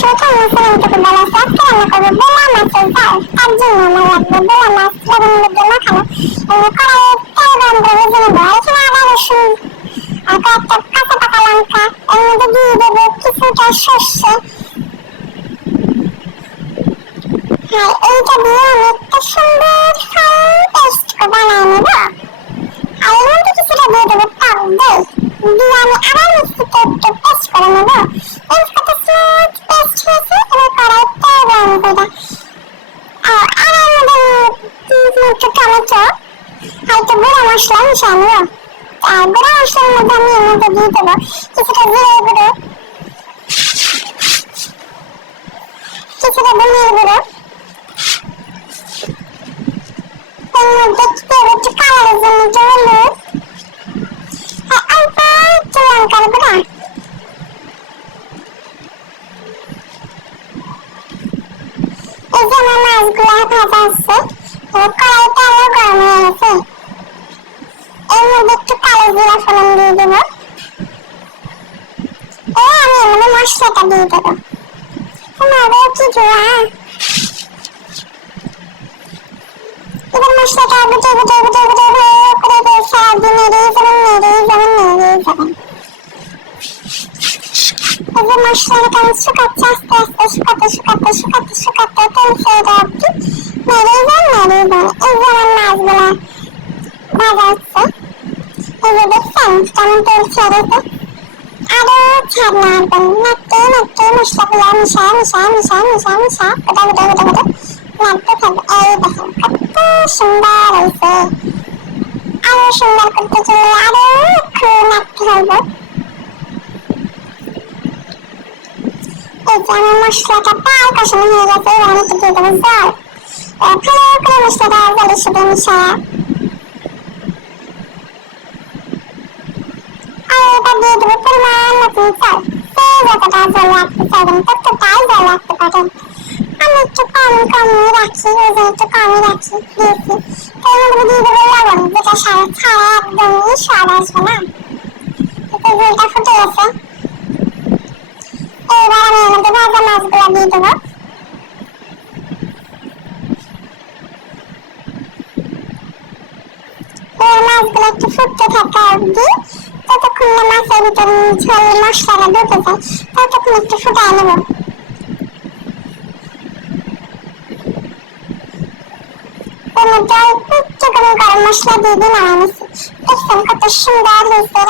সবাইকে আসসালামু আলাইকুম। আজকে রান্না করবো বোলা মাছের ঝাল। তার জন্য আমার লাগবে বোলা মাছ লবণ দিয়ে মাখানো। কড়াইয়ে তেল গরম করে ভেজে নেবো। এখানে আদা রসুন আর কয়েকটা কাঁচা পাকা লঙ্কা, এর মধ্যে দিয়ে দেবো কিছুটা সর্ষে। আর এইটা দিয়ে আমি একটা সুন্দর ফাইন পেস্ট বানিয়ে নেবো। আর এর মধ্যে কিছুটা দিয়ে দেবো টক দই, দিয়ে আমি আবার মিক্সিতে একটু পেস্ট করে নেবো। পেস্টটা স্মুথ পেস্ট হয়েছে। এবার কড়াইয়ে তেল গরম করে আর এর মধ্যে একটু টমেটো আর একটু গুঁড়া মশলা মিশিয়ে নেবো। আর গুঁড়া মশলার মধ্যে আমি এর মধ্যে দিয়ে দেবো কিছুটা জিরে গুঁড়ো, কিছুটা ধনিয়া গুঁড়ো, এর মধ্যে একটু কালারের জন্য একটু হলুদ আর অল্প একটু লঙ্কার গুঁড়া। এই যে আমার মাছগুলো ভাজা হচ্ছে। এবার কড়াইতে আরো গরম হয়ে গেছে। এর মধ্যে একটু কালো জিরা ফোড়ন দিয়ে দেবো। এবার আমি এর মধ্যে মশলাটা দিয়ে দেবো। তোমারও কি জোয়া। এবার মশলাটা গুটে গুটে গুটে গুটে করে সারাদিন নেড়েই যাবেন নেড়েই যাবেন নেড়েই যাবেন। এই যে মশলাটা শুকাচ্ছে আস্তে আস্তে শুকাতে শুকাতে শুকাতে শুকাতে তেল ছেড়ে দেওয়া অব্দি নেড়েই যান নেড়েই যান। এই যে আমার মাছগুলা ভাজা হচ্ছে। এই যে দেখছেন কেমন তেল ছেড়েছে। আরো ছাড়না একদম নাড়তে নাড়তে মশলাগুলো মিশায় মিশায় মিশায় মিশায় মিশায় গোটা গোটা গোটা গোটা নাড়তে থাকবে। এই দেখেন কত সুন্দর হয়েছে। আরো সুন্দর করতে চলে আরো একটু নাড়তে হবে। এই যে আমার মশলাটা প্রায় কষানো হয়ে গেছে। এবার আমি একটু দিয়ে দেবো জল। ভালো করে মশলাটা জলের সাথে মিশায় এবার দিয়ে দেবো পরিমাণ মতো চাল। যতটা জল রাখতে চাইবেন ততটাই জল রাখতে পারেন। আমি একটু কমই রাখি, ওই জন্য একটু কমই রাখি দিয়েছি। এর মধ্যে দিয়ে দেবো লবণ, যেটা ছাড়া একদমই স্বাদ আসবে না। এতে ঝোলটা ফুটে গেছে। এবার আমি এর মধ্যে ভাজা মাছগুলো দিয়ে দেবো। এবার মাছগুলো একটু ফুটতে থাকা অবধি, ততক্ষণ না মাছের ভিতরে ঝোল মশলাটা ঢুকে যায় ততক্ষণ একটু ফুটায় নেবো। এর মধ্যে অল্প একটু গরম মশলা দিয়ে দিন। দেখছেন কত সুন্দর হয়েছে।